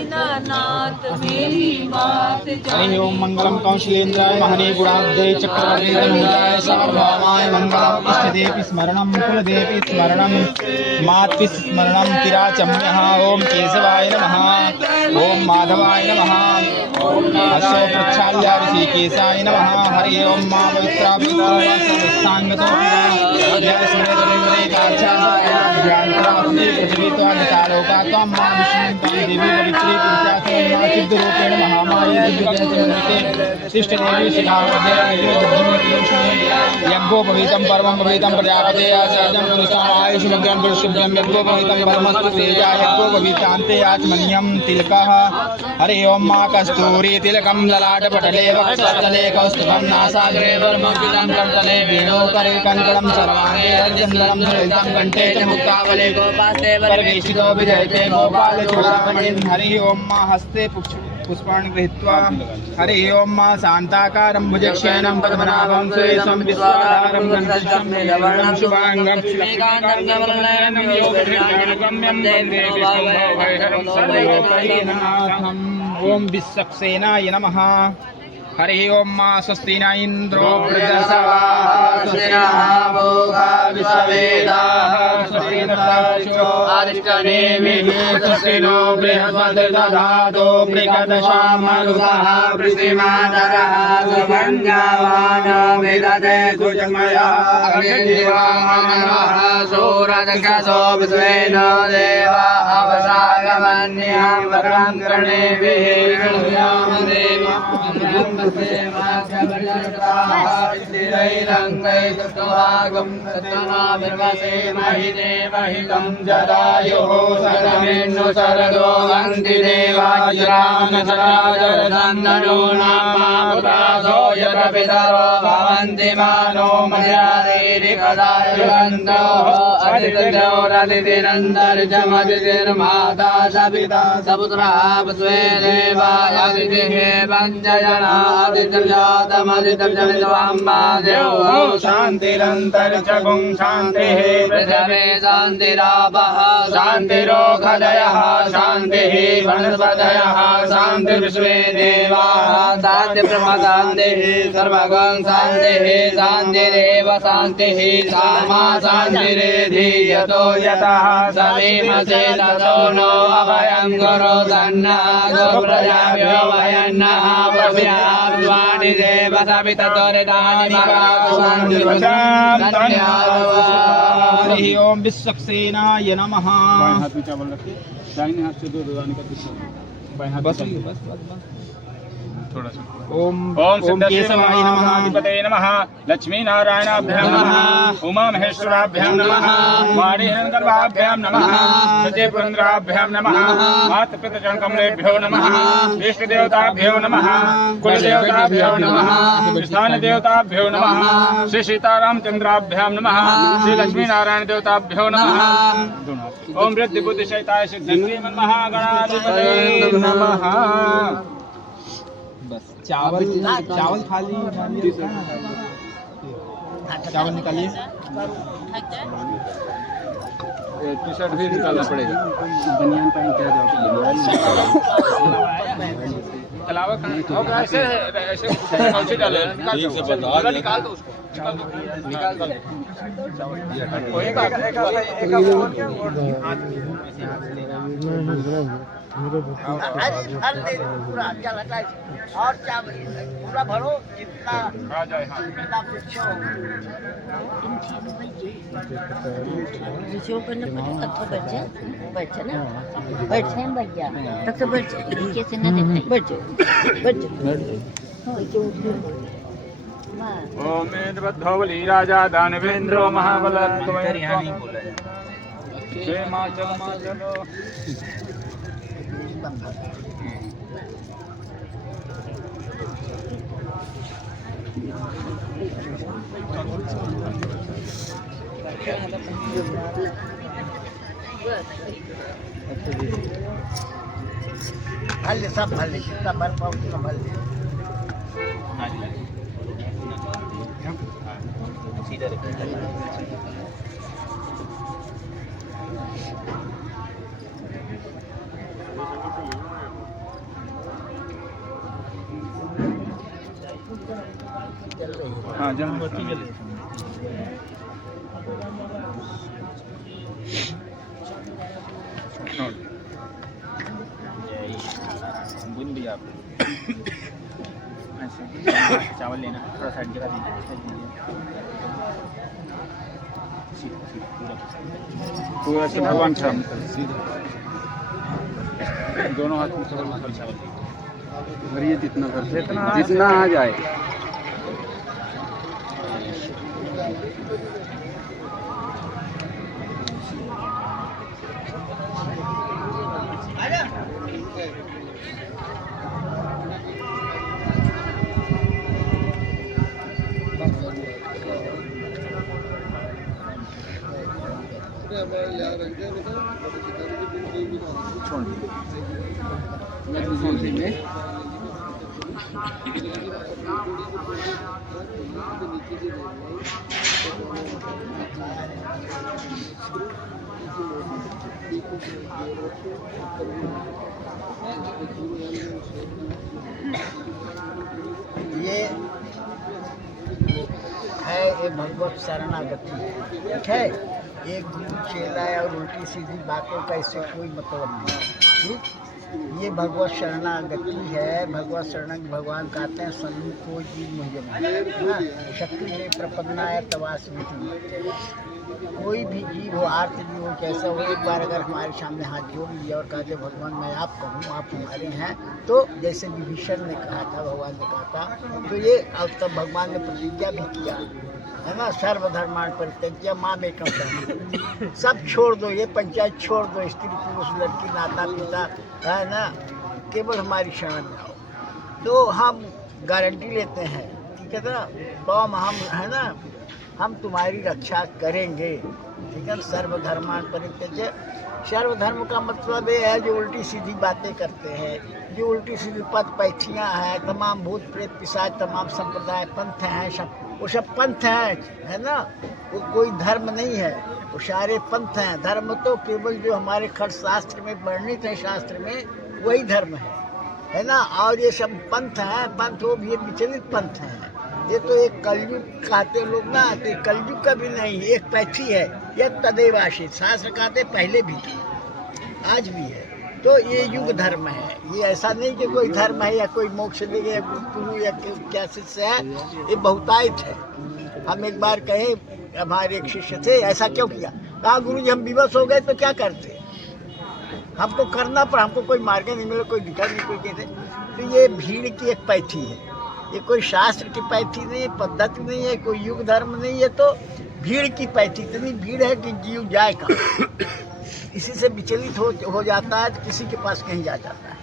दीनानाथ मेरी मात हरि ओम मंगलम कौशलेन्द्राय महने गुणाब्धे चक्रवर्ती तनूजाय सार्वभौमाय मंगलम इष्टदेव स्मरणम कुलदेव स्मरणम मातृ स्मरणम तिराचम्यः ओम केशवाय नमः ओम माधवाय नमः अशो प्रक्षाल्या ऋषिकेशाय नमः हरि ओम मा पवित्रा पवित्रांगतो सिद्धरूपेण महामारी शिष्टदेवी यज्ञोपवीतं परमं पवितं प्रजापते आचार्यं पुरुषायुष्मग्रं पुरुषुभ्यं यज्ञोपवीतं परमस्तु तेजा यज्ञोपवीतान्ते आचमनीयं तिलकः हरि ओम मा कस्तूरी तिलकं ललाटपटले वक्षस्थले कौस्तुभं नासाग्रे परमपितं करतले वेणोकरे कङ्कणं सर्वाङ्गे अर्जन्दलं सुललितं कण्ठे च मुक्तावले गोपास्ते परमेशितो विजयते गोपालचूडामणिं हरि ओम मा हस्ते पुष्पाणि गृहीत्वा हरि ओम मा शान्ताकारं भुजक्षयनं पद्मनाभं सुरेशं विश्वाधारं गणेशं मेघवर्णं शुभांगं श्रीकान्तं योगगम्यं वन्दे विष्णुं सर्वलोकैकनाथम् ओम विश्वक्सेनाय नमः हरि ओम मा स्वस्ति न इंद्रो वृद्धसवाः स्वस्ति नः भोगा विश्ववेदाः स्वस्ति नक्षत्रो अरिष्टनेमिः स्वस्ति नो बृहस्पतिर्दधातु बृहदशामरुतः वृष्टिमातरः सुभञ्जावानो विदधे सुजमयः अग्निदेवामनः सूरजकसो विश्वेनो देवा अवसागमन्यं वरं करणेभिः देवा जदायुः सदमेन्नु शरदो हन्ति देवायुरान् सराजरदन्दनो नामामुदासो यदपितरो भवन्ति मानो मर्यादेरिकदायुवन्तोः अदितिरन्धर्जमदितिर्माता सपिता सपुत्रः स्वे देवा अदितिः पञ्चजना आदित्यजातमदित्यजनितवाम्बादेवो शान्तिरन्तरिक्षगुं शान्तिः पृथिवे शान्तिरापः शान्तिरोषधयः शान्तिः वनस्पतयः शान्तिर्विश्वे देवाः शान्तिब्रह्मशान्तिः सर्वगं शान्तिः शान्तिरेव शान्तिः सामा शान्तिरेधि यतो यतः समीमसे ततो नो अभयं गुरो तन्नः गोप्रजाभ्यो वयन्नः प्रभ्याद्वानि देव सविततोरितानि हरि ओम विश्वक्सेनाय नमः दाहिने हाथ से दो दाने का बस थोड़ा सा ओम केशवाय नमः अधिपतये नमः लक्ष्मी नारायणाभ्यां नमः उमा महेश्वराभ्यां नमः वाणी हिरण्यगर्भाभ्यां नमः सत्य पुरंद्राभ्यां नमः मातृपितृचरणकमलेभ्यो नमः इष्ट देवताभ्यो नमः कुल देवताभ्यो नमः स्थान देवताभ्यो नमः श्री सीतारामचंद्राभ्यां नमः श्री लक्ष्मी नारायण देवताभ्यो नमः ओम वृद्धि बुद्धि शैताय सिद्धि महागणाधिपतये नमः। बस चावल थाली चावल निकालिए टी शर्ट भी निकालना पड़ेगा बनियान पहन के अलावा ऐसे ऐसे निकाल दो उसको निकाल दो कोई बात नहीं पूरा और चावल पूरा भरो जितना आ जाए ओम इंद्रबद्धोबली राजा दानवेंद्रो महाबल भले सब भले जितना भर पाओ उतना भले सीधा हाँ जहाँ बुन भी आप चावल लेना थोड़ा साइड जगह देना पूरा से भगवान का दोनों हाथ में चावल भरिए जितना आ जाए। ये है ये भगवत शरणागति, ठीक है। एक गुरु चेला और उल्टी सीधी बातों का इससे कोई मतलब नहीं, ठीक। ये भगवत शरणागति है। भगवत शरण भगवान कहते हैं सन्नु को जी मुझे ना शक्ति में प्रपन्नाय तवास्मि। कोई भी जीव हो, आर्त जीव हो, कैसा हो, एक बार अगर हमारे सामने हाथ जोड़ लिया और कहते भगवान मैं आपका हूँ, आप हमारे हैं, तो जैसे विभीषण ने कहा था, भगवान ने कहा था, तो ये अब तब भगवान ने प्रतिज्ञा भी किया है ना, सर्वधर्मान् परित्यज्य माम् एकं शरणं। सब छोड़ दो, ये पंचायत छोड़ दो, स्त्री पुरुष लड़की नाता पिता है ना, केवल हमारी शरण में आओ। तो हम गारंटी लेते हैं, ठीक है ना, तो हम है ना, हम तुम्हारी रक्षा करेंगे, ठीक है। सर्वधर्मान् परित्यज्य, सर्वधर्म का मतलब ये है जो उल्टी सीधी बातें करते हैं, जो उल्टी सीधी पद पैठियाँ हैं, तमाम भूत प्रेत पिशाच, तमाम संप्रदाय पंथ हैं, सब वो सब पंथ हैं, है ना। वो कोई धर्म नहीं है, वो सारे पंथ हैं। धर्म तो केवल जो हमारे खट शास्त्र में वर्णित है, शास्त्र में वही धर्म है ना। और ये सब पंथ हैं, पंथ वो भी विचलित पंथ हैं। ये तो एक कलयुग कहते लोग ना, तो कलयुग का भी नहीं, एक पैथी है, ये तदैव आशीष। शास्त्र कहते पहले भी था, आज भी है। तो ये युग धर्म है। ये ऐसा नहीं कि कोई धर्म है या कोई मोक्ष देगा या गुरु या क्या शिष्य है, ये बहुतायत है। हम एक बार कहे, हमारे एक शिष्य थे, ऐसा क्यों किया, कहा गुरु जी हम विवश हो गए तो क्या करते, हमको करना पर हमको कोई मार्ग नहीं मिला, कोई दिखा नहीं, कोई कहते। तो ये भीड़ की एक पैथी है, ये कोई शास्त्र की पैथी नहीं है, पद्धति नहीं है, कोई युग धर्म नहीं है, तो भीड़ की पैथी। इतनी भीड़ है कि जीव जाए कहाँ, इसी से विचलित हो जाता है, तो किसी के पास कहीं जा जाता है।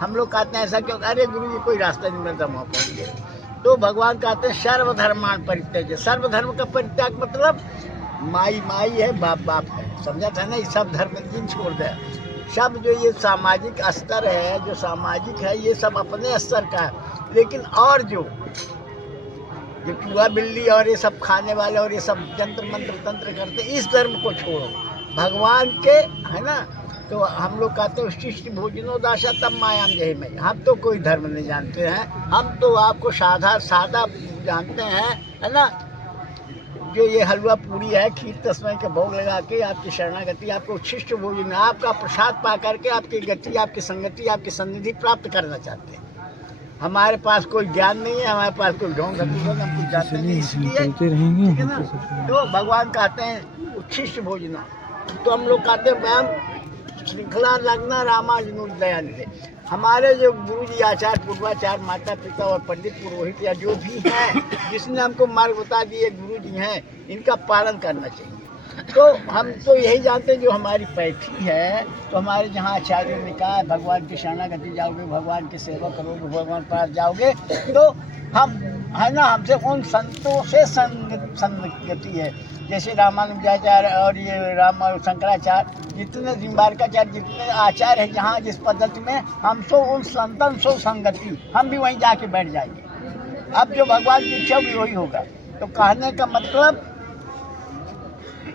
हम लोग कहते हैं ऐसा क्यों, अरे गुरु जी कोई रास्ता नहीं मिलता, वहाँ पहुँच गए। तो भगवान कहते हैं सर्वधर्मान् परित्यज्य। सर्वधर्म का परित्याग मतलब माई माई है, बाप बाप है, समझा था ना। ये सब धर्म जिन छोड़ दे, सब जो ये सामाजिक स्तर है, जो सामाजिक है, ये सब अपने स्तर का है। लेकिन और जो चूहा बिल्ली और ये सब खाने वाले और ये सब जंत्र मंत्र तंत्र करते, इस धर्म को छोड़ो, भगवान के, है ना। तो हम लोग कहते हैं शिष्ट भोजनो दासा तब मायाम जय में। हम तो कोई धर्म नहीं जानते हैं, हम तो आपको सादा जानते हैं, है ना। जो ये हलवा पूरी है, खीर तस्मै के भोग लगा के आपकी शरणागति, आपको उच्छिष्ट भोजन, आपका प्रसाद पा करके आपकी गति, आपकी संगति, आपकी सन्निधि प्राप्त करना चाहते हैं। हमारे पास कोई ज्ञान नहीं है, हमारे पास कोई ढोंग हम कुछ जानते नहीं, इसलिए ठीक है ना। तो भगवान कहते हैं उच्छिष्ट भोजना। तो हम लोग कहते हैं मैम श्रृंखला लगना रामानुज दयानिधि। हमारे जो गुरु जी आचार्य पूर्वाचार्य माता पिता और पंडित पुरोहित या जो भी हैं, जिसने हमको मार्ग बता दिए गुरु जी हैं, इनका पालन करना चाहिए। तो हम तो यही जानते हैं, जो हमारी पैथी है, तो हमारे जहाँ आचार्यों ने कहा भगवान की शरणागति जाओगे, भगवान की सेवा करोगे, भगवान पास जाओगे, तो हम है ना, हमसे उन संतों से संगति है। जैसे रामानुजाचार्य और ये राम और शंकराचार्य, जितने निम्बारकाचार्य, जितने आचार्य हैं, जहाँ जिस पद्धति में, हम तो उन संतन सो संगति, हम भी वहीं जाके बैठ जाएंगे। अब जो भगवान की इच्छा भी वही होगा। तो कहने का मतलब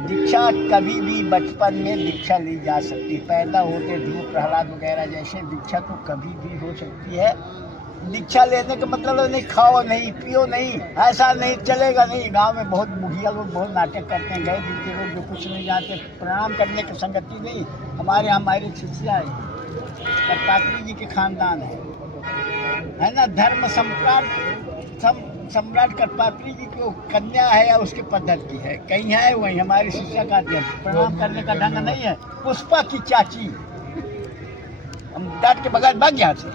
दीक्षा कभी भी बचपन में दीक्षा ली जा सकती, पैदा होते ध्रुव प्रहलाद वगैरह जैसे दीक्षा तो कभी भी हो सकती है, दीक्षा लेने का मतलब नहीं खाओ नहीं पियो नहीं, ऐसा नहीं चलेगा नहीं। गांव में बहुत बुढ़िया लोग बहुत नाटक करते हैं, गए दिन लोग जो कुछ नहीं जानते, प्रणाम करने की संगति नहीं। हमारे हमारे शिष्या है, कर्पात्री जी के खानदान है ना। धर्म सम्राट कर्पात्री जी की कन्या है या उसकी पद्धति है, कहीं है वहीं हमारी शिष्या का प्रणाम करने का ढंग नहीं है। पुष्पा की चाची, हम डांट के बगैर भाग यहाँ से,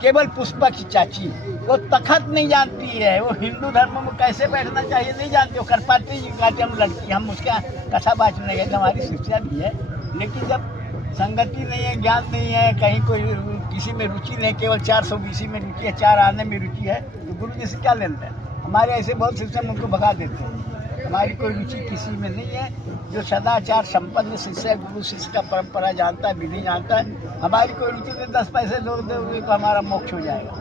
केवल पुष्पा की चाची, वो तखत नहीं जानती है, वो हिंदू धर्म में कैसे बैठना चाहिए नहीं जानती। वो कर्पात्री जी कहते हम लड़की, हम उसका कथा बाँचने गए, हमारी शिक्षा भी है, लेकिन जब संगति नहीं है, ज्ञान नहीं है, कहीं कोई किसी में रुचि नहीं, केवल 420 में रुचि है, 4 आने में रुचि है, तो गुरु जी से क्या लेना है। हमारे ऐसे बहुत शिष्य उनको भगा देते हैं। हमारी कोई रुचि किसी में नहीं है। जो सदाचार संपन्न शिष्य है, गुरु शिष्य का परंपरा जानता है, विधि जानता है, हमारी कोई रुचि नहीं। 10 पैसे दो दे तो हमारा मोक्ष हो जाएगा,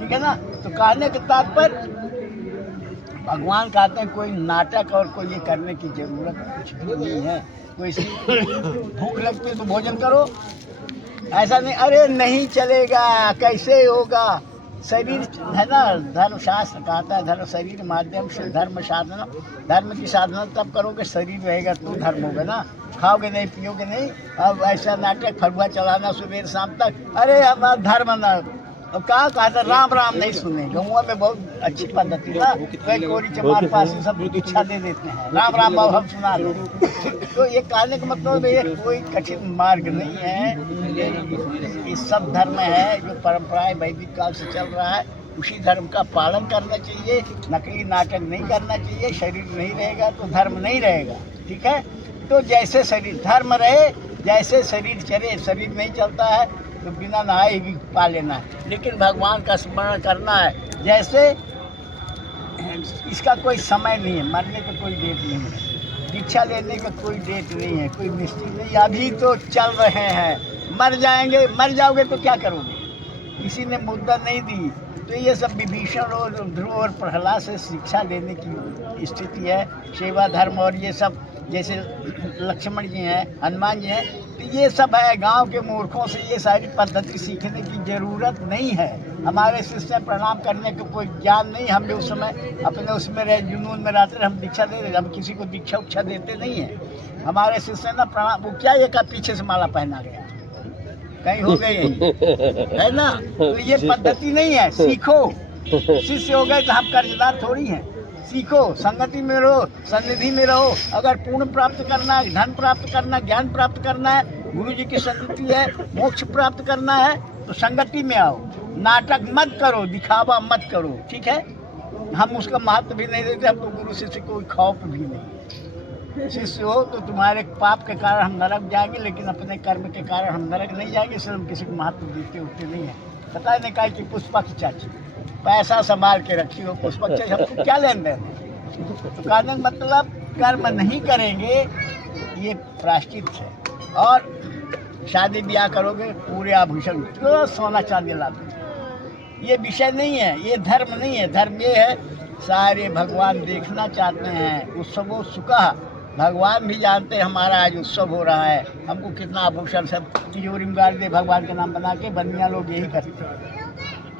ठीक है ना। तो कहने के तात्पर्य भगवान कहते हैं कोई नाटक और कोई ये करने की जरूरत कुछ भी नहीं है। कोई भूख लगती है तो भोजन करो, ऐसा नहीं अरे नहीं चलेगा, कैसे होगा। शरीर है ना, धर्मशास्त्र कहता है धर्म शरीर माध्यम से धर्म साधना, धर्म की साधना तब करोगे शरीर रहेगा तो धर्म होगा ना। खाओगे नहीं पियोगे नहीं, अब ऐसा नाटक फगुआ चलाना सुबह शाम तक, अरे हमारा धर्म ना। तो कहा था राम राम नहीं सुने, गौवा में बहुत अच्छी पद्धति था, कई कोरी चमार पास सब दीक्षा दे देते हैं, राम राम बाबू हम सुना दो। तो ये कहने का मतलब ये कोई कठिन मार्ग नहीं है, ये सब धर्म है जो परंपराएं वैदिक काल से चल रहा है, उसी धर्म का पालन करना चाहिए। नकली नाटक नहीं करना चाहिए। शरीर नहीं रहेगा तो धर्म नहीं रहेगा, ठीक है। तो जैसे शरीर धर्म रहे, जैसे शरीर चले, शरीर नहीं चलता है तो बिना नहाए भी पा लेना है, लेकिन भगवान का स्मरण करना है। जैसे इसका कोई समय नहीं है, मरने का कोई डेट नहीं है, दीक्षा लेने का कोई डेट नहीं है, कोई निश्चित नहीं। अभी तो चल रहे हैं, मर जाएंगे, मर जाओगे तो क्या करोगे, किसी ने मुद्दा नहीं दी। तो ये सब विभीषण और ध्रुव और प्रहलाद से शिक्षा लेने की स्थिति है। सेवा धर्म और ये सब जैसे लक्ष्मण जी हैं, हनुमान जी हैं, तो ये सब है। गांव के मूर्खों से ये सारी पद्धति सीखने की ज़रूरत नहीं है। हमारे शिष्य प्रणाम करने का कोई ज्ञान नहीं। हम भी उस समय अपने उसमें रहे, जुनून में रहते रहे, हम दीक्षा दे रहे, हम किसी को दीक्षा उक्षा देते नहीं हैं। हमारे शिष्य ना प्रणाम, वो क्या ये का पीछे से माला पहना गया कहीं हो गई है ना। तो ये पद्धति नहीं है, सीखो। शिष्य हो गए तो हम कर्जदार थोड़ी हैं। सीखो, संगति में रहो, सन्निधि में रहो। अगर पुण्य प्राप्त करना है, धन प्राप्त करना है, ज्ञान प्राप्त करना है, गुरु जी की सन्निधि है, मोक्ष प्राप्त करना है तो संगति में आओ। नाटक मत करो, दिखावा मत करो, ठीक है। हम उसका महत्व भी नहीं देते, हम तो गुरु शिष्य कोई खौफ भी नहीं। शिष्य हो तो तुम्हारे पाप के कारण हम नरक जाएंगे, लेकिन अपने कर्म के कारण हम नरक नहीं जाएंगे, इसलिए हम किसी को महत्व देते उठते नहीं है। पता नहीं कहा कि पुष्पा की चाची पैसा संभाल के रखी हो, पुष्पा की चाची हमको क्या लेन देन। तो कहने का मतलब कर्म नहीं करेंगे ये प्रायश्चित है। और शादी ब्याह करोगे पूरे आभूषण तो सोना चांदी ला दो, ये विषय नहीं है, ये धर्म नहीं है। धर्म ये है सारे भगवान देखना चाहते हैं। उत्सवों सुखा, भगवान भी जानते हैं हमारा आज उत्सव हो रहा है, हमको कितना आभूषण सब तिजोरी में गाड़ दे भगवान का नाम बना के। बनिया लोग यही करते हैं,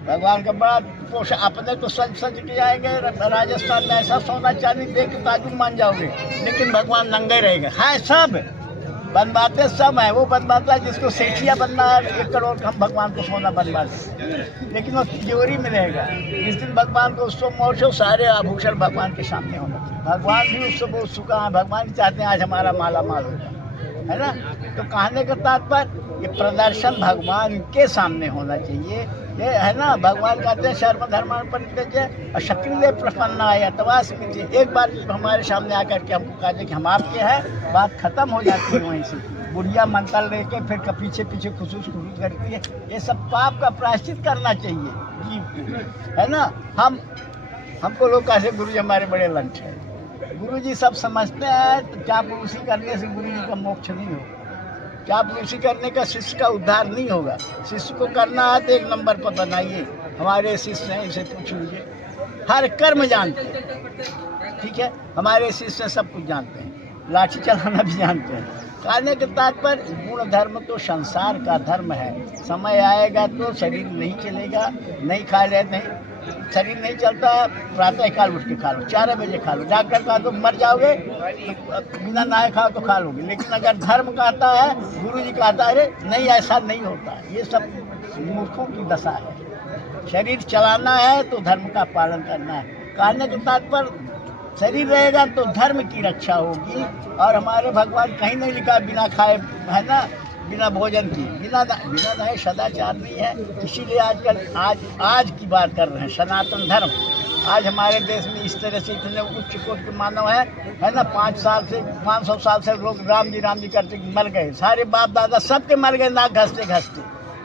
भगवान का बड़ा पोषण। अपने तो सज सज के जाएंगे राजस्थान में, ऐसा सोना चांदी देख के ताजुब मान जाओगे, लेकिन भगवान नंगे रहेगा। है सब बनवाते सब है, वो बनवाता है जिसको सेठिया बनना है 1 करोड़ का, हम भगवान को सोना बनवा दें, लेकिन वो तिजोरी में रहेगा। जिस दिन भगवान को उत्सव महोत्सव, सारे आभूषण भगवान के सामने होना चाहिए। भगवान भी उत्सव उत्सुका है, भगवान चाहते हैं आज हमारा माला माल होगा, है ना। तो कहने का तात्पर्य ये प्रदर्शन भगवान के सामने होना चाहिए, ये है ना। भगवान कहते हैं सर्व धर्मान परित्यज्य शक्ति प्रपन्ना है अथवा स्मृति। एक बार हमारे सामने आकर के हमको कहते कि हम आपके हैं, बात खत्म हो जाती है वहीं से। बुढ़िया मंत्र लेके फिर पीछे पीछे खुशूस करती है। ये सब पाप का प्रायश्चित करना चाहिए जीव, है ना। हमको लोग कैसे गुरु जी हमारे बड़े लंच है, गुरु जी सब समझते हैं। तो चापलूसी करने से गुरु जी का मोक्ष नहीं होगा, चापलूसी करने का शिष्य का उद्धार नहीं होगा। शिष्य को करना है तो 1 नंबर पर बनाइए। हमारे शिष्य हैं, इसे पूछ लीजिए, हर कर्म जानते हैं, ठीक है। हमारे शिष्य सब कुछ जानते हैं, लाठी चलाना भी जानते हैं, कहने के तात्पर्य गुण धर्म तो संसार का धर्म है। समय आएगा तो शरीर नहीं चलेगा, नहीं खा ले नहीं शरीर नहीं चलता, प्रातः काल उठ के खा लो, 4 बजे खा लो। डॉक्टर कहा तो मर जाओगे, तो बिना नहाए खाओ तो खा लोगे। लेकिन अगर धर्म कहता है, गुरु जी कहता है नहीं ऐसा नहीं होता। ये सब मूर्खों की दशा है। शरीर चलाना है तो धर्म का पालन करना है। कहने के तात्पर्य शरीर रहेगा तो धर्म की रक्षा होगी। और हमारे भगवान कहीं नहीं लिखा बिना खाए, है ना, बिना भोजन की, बिना नहाए सदाचार नहीं है। इसीलिए आजकल आज की बात कर रहे हैं, सनातन धर्म आज हमारे देश में इस तरह से इतने उच्च कोट के मानव है ना। 500 साल से लोग राम जी करते मर गए, सारे बाप दादा सबके मर गए नाक घसते घसते।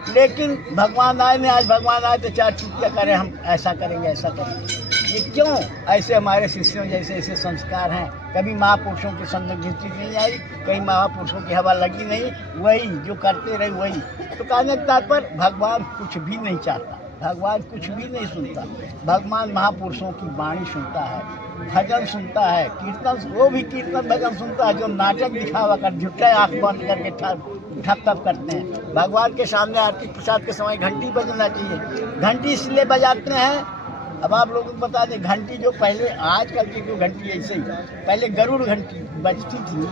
लेकिन भगवान आए ने, आज भगवान आए तो 4 चुटिया करें, हम ऐसा करेंगे ऐसा करेंगे। ये क्यों? ऐसे हमारे शिष्यों जैसे ऐसे संस्कार हैं। कभी महापुरुषों की संगति नहीं आई, कहीं महापुरुषों की हवा लगी नहीं, वही जो करते रहे वही। तो कहने का तात्पर्य भगवान कुछ भी नहीं चाहता, भगवान कुछ भी नहीं सुनता। भगवान महापुरुषों की वाणी सुनता है, भजन सुनता है, कीर्तन, वो भी कीर्तन भजन सुनता है जो नाटक दिखावा कर झुट्टा आँख बंद करके ठप ठप करते हैं। भगवान के सामने आरती प्रसाद के समय घंटी बजना चाहिए। घंटी इसलिए बजाते हैं, अब आप लोगों को बता दें, घंटी जो पहले आजकल की जो घंटी ऐसे ही, पहले गरुड़ घंटी बजती थी,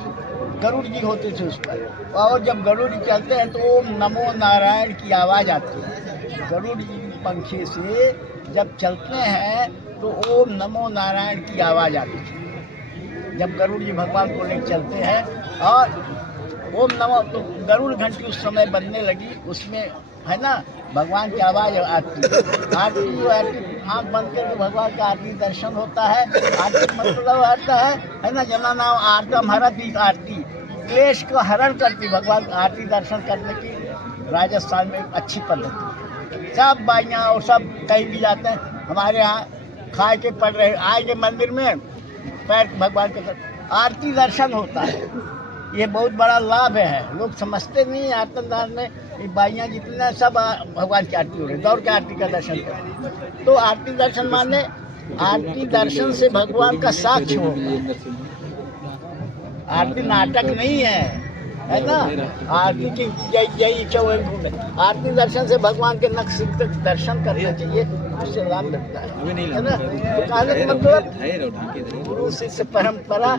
गरुड़ जी होते थे उस पर। और जब गरुड़ जी चलते हैं तो ओम नमो नारायण की आवाज़ आती है। गरुड़ जी पंखे से जब चलते हैं तो ओम नमो नारायण की आवाज़ आती है। जब गरुड़ जी भगवान को लेकर चलते हैं और ओम नमो, तो गरुड़ घंटी उस समय बनने लगी, उसमें है ना भगवान की आवाज़ आती। आरती आँख बंद करके भगवान का आरती दर्शन होता है। आरती मतलब आता है ना, जना नाम आरतम हरती आरती, क्लेश को हरण करती भगवान का आरती दर्शन करने की राजस्थान में अच्छी पद्धति है। सब बाइयाँ और सब कहीं भी जाते हैं, हमारे यहाँ खाए के पड़ रहे, आएंगे मंदिर में पैर भगवान के आरती दर्शन होता है। ये बहुत बड़ा लाभ है, लोग समझते नहीं। आत्मदान में ये बाइयाँ जितना सब भगवान की आरती हो रही, दौड़ के आरती का दर्शन करें। तो आरती दर्शन माने आरती दर्शन से भगवान का साक्ष्य होगा। आरती नाटक नहीं है ना। आरती की जय इच्छा आरती दर्शन से भगवान के नक्श दर्शन करना चाहिए, उससे लाभ मिलता है ना। तो कहने का मतलब गुरु शिष्य परंपरा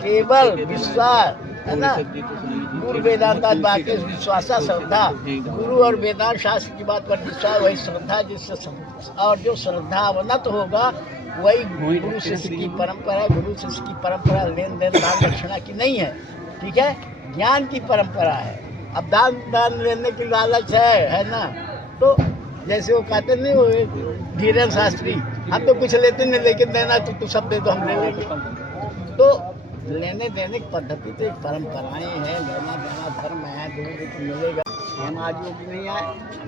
केवल विश्वास है ना। गुरु वेदांत बाकी विश्वास श्रद्धा, गुरु और वेदांत शास्त्र की बात पर विश्वास, वही श्रद्धा जिससे, और जो श्रद्धा अवनत होगा वही गुरु शिष्य की परंपरा। गुरु शिष्य की परंपरा लेन देन दान दक्षिणा की नहीं है, ठीक है, ज्ञान की परंपरा है। अब दान लेने की लालच है ना। तो जैसे वो कहते नहीं, वो धीरेन्द्र शास्त्री, हम तो कुछ लेते नहीं, लेकिन देना तो सब दे दो, हम ले लेंगे। तो लेने देने की पद्धति तो एक परंपराएं हैं, लेना देना धर्म है, दूर मिलेगा। हम आज योगी नहीं आए।